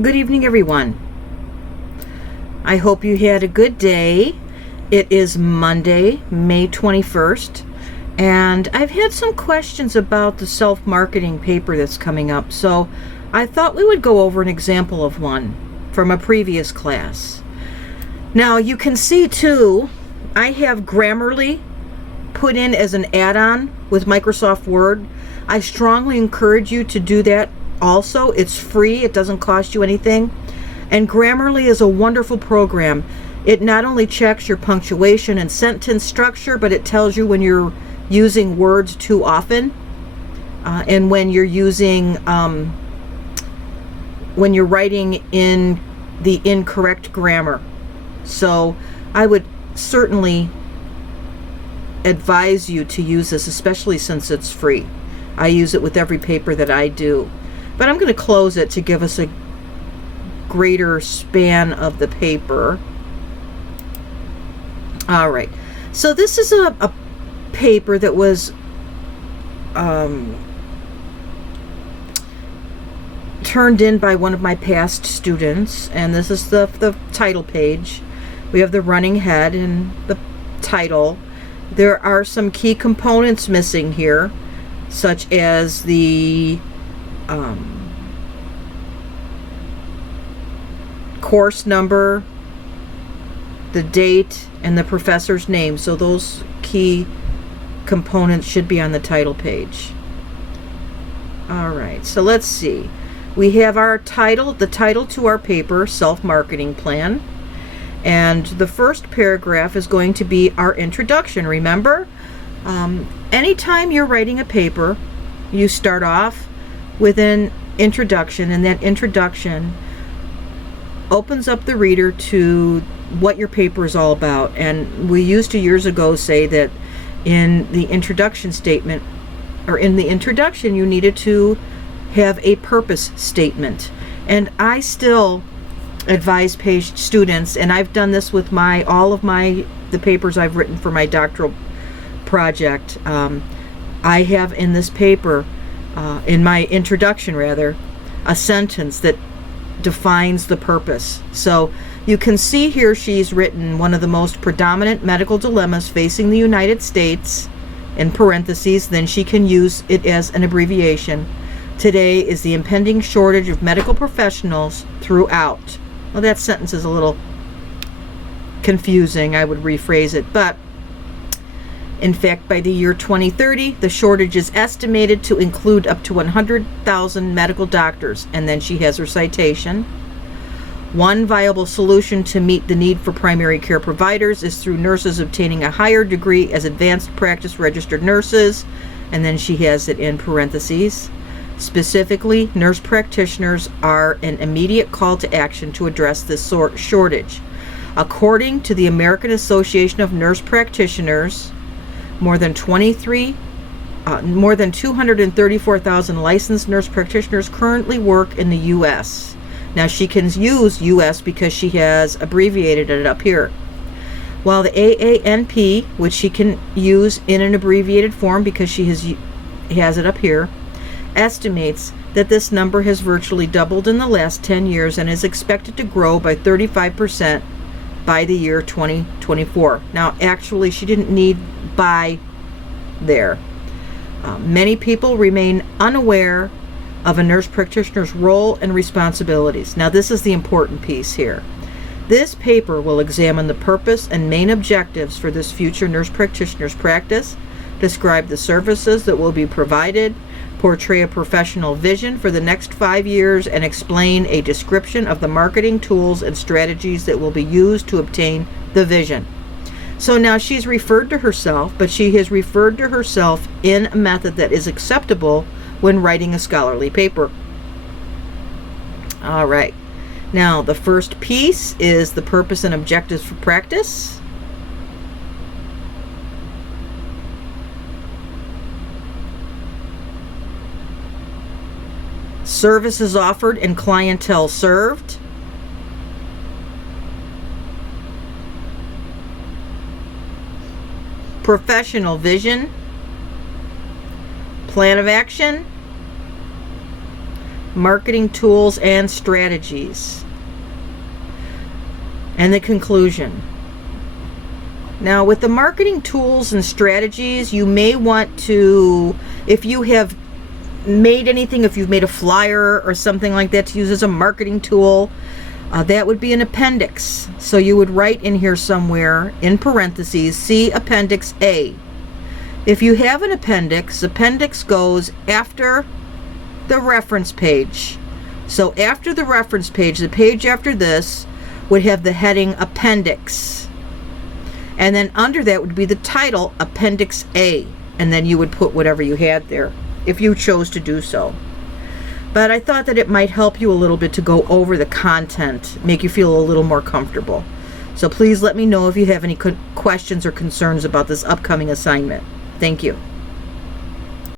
Good evening, everyone. I hope you had a good day. It is Monday, May 21st, and I've had some questions about the self-marketing paper that's coming up, so I thought we would go over an example of one from a previous class. Now, you can see, too, I have Grammarly put in as an add-on with Microsoft Word. I strongly encourage you to do that also. It's free. It doesn't cost you anything. And Grammarly is a wonderful program. It not only checks your punctuation and sentence structure, but it tells you when you're using words too often and when you're using, when you're writing in the incorrect grammar. So I would certainly advise you to use this, especially since it's free. I use it with every paper that I do. But I'm going to close it to give us a greater span of the paper. All right. So this is a paper that was turned in by one of my past students, and this is the title page. We have the running head and the title. There are some key components missing here, such as the course number, the date, and the professor's name. So those key components should be on the title page. All right, so let's see. We have our title, the title to our paper, Self-Marketing Plan. And the first paragraph is going to be our introduction. Remember, anytime you're writing a paper, you start off with an introduction, and that introduction opens up the reader to what your paper is all about. And we used to years ago say that in the introduction statement, or in the introduction, you needed to have a purpose statement. And I still advise students, and I've done this with all of the papers I've written for my doctoral project. I have in this paper, in my introduction rather, a sentence that defines the purpose. So you can see here she's written one of the most predominant medical dilemmas facing the United States, in parentheses, then she can use it as an abbreviation. Today is the impending shortage of medical professionals throughout. Well, that sentence is a little confusing. I would rephrase it. But in fact, by the year 2030, the shortage is estimated to include up to 100,000 medical doctors. And then she has her citation. One viable solution to meet the need for primary care providers is through nurses obtaining a higher degree as advanced practice registered nurses. And then she has it in parentheses. Specifically, nurse practitioners are an immediate call to action to address this shortage. According to the American Association of Nurse Practitioners, more than 234,000 licensed nurse practitioners currently work in the U.S. Now, she can use U.S. because she has abbreviated it up here. While the AANP, which she can use in an abbreviated form because she has it up here, estimates that this number has virtually doubled in the last 10 years and is expected to grow by 35% by the year 2024. Now, actually, she didn't need by there. Many people remain unaware of a nurse practitioner's role and responsibilities. Now, this is the important piece here. This paper will examine the purpose and main objectives for this future nurse practitioner's practice, describe the services that will be provided, portray a professional vision for the next 5 years, and explain a description of the marketing tools and strategies that will be used to obtain the vision. So now she's referred to herself, but she has referred to herself in a method that is acceptable when writing a scholarly paper. All right. Now, the first piece is the purpose and objectives for practice. Services offered and clientele served. Professional vision. Plan of action. marketing tools and strategies. And the conclusion. Now, with the marketing tools and strategies, you may want to, if you have made anything, if you've made a flyer or something like that to use as a marketing tool, that would be an appendix. So you would write in here somewhere in parentheses, see Appendix A. If you have an appendix, appendix goes after the reference page. So after the reference page, the page after this would have the heading Appendix. And then under that would be the title, Appendix A. And then you would put whatever you had there, if you chose to do so. But I thought that it might help you a little bit to go over the content, make you feel a little more comfortable. So please let me know if you have any questions or concerns about this upcoming assignment. Thank you.